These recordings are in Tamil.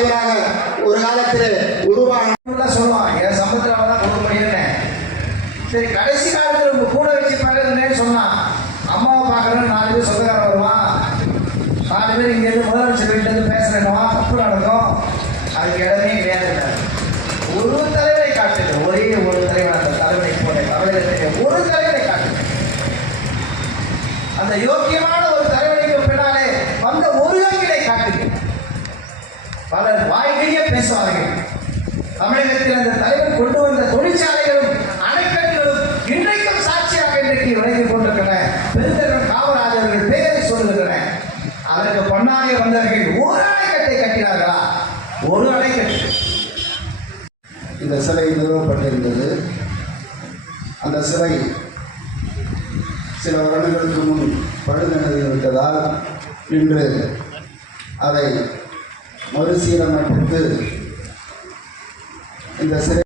தலைவராக ஒரு காலத்தில் உருவான சொல்லுவான் என் சம்பளத்தில் தான் கொடுக்க முடியும்னு. சரி கடைசி காலத்தில் உங்க கூட வச்சு பார்க்கறதுன்னு சொன்னான் அம்மாவை பார்க்கறேன்னு நாலு பேர் சொந்தக்காரன் வருவான். நாலு பேர் இங்கேருந்து முதலமைச்சர் வீட்டுல இருந்து பேசுறேன்னுவா தப்பு நடக்கும். அதுக்கு இடமே கிடையாது ஒரு தலைவரை காட்டுங்க. ஒரே ஒரு தலைவர் அந்த தலைவரை போல தமிழகத்திலே ஒரு தலைவரை காட்டுங்க. அந்த யோக்கியமான ஒரு வாய்கையே தமிழகத்தில் அந்த தலைவர் கொண்டு வந்த தொழிற்சாலைகளும் அணைக்கட்டுகளும் இன்றைக்கும் சாட்சியாக இன்றைக்கு விளைந்து கொண்டிருக்கின்றன. பெருந்தலைவர் காமராஜர்கள் பெயரை சொல்லுகின்றன. அதற்கு பொன்னாடி வந்தவர்கள் ஒரு அணைக்கட்டை கட்டினார்களா? ஒரு அணைக்கட்டு. இந்த சிலை நிறுவப்பட்டிருந்தது. அந்த சிலை சில வருடங்களுக்கு முன் பழுதடைந்து விட்டதால் இன்று அதை மறுசீரமைப்புக்கு இந்த சிறை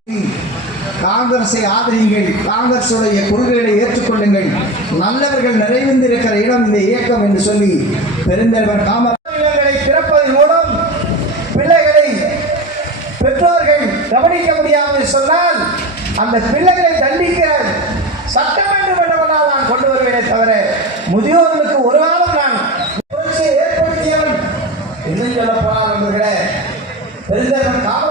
காங்கிரஸை ஆதரியுங்கள். காங்கிரசுடைய கொள்கைகளை ஏற்றுக்கொள்ளுங்கள். நல்லவர்கள் நிறைந்திருக்கிற இடம் இந்த இயக்கம் என்று சொல்லி பெருந்தலைவர் காம திறப்பதன் மூலம் பிள்ளைகளை பெற்றோர்கள் கவனிக்க முடியாமல் சொன்னால் அந்த பிள்ளைகளை தண்டிக்க சட்டம் வேண்டும் என்றவனால் நான் கொண்டு வருவேனே தவிர முதியோர்களுக்கு ஒரு காலம் நான் புரட்சியை ஏற்படுத்தியவன் இன்னும் சொல்ல போனால் பெருந்தலைவர் காம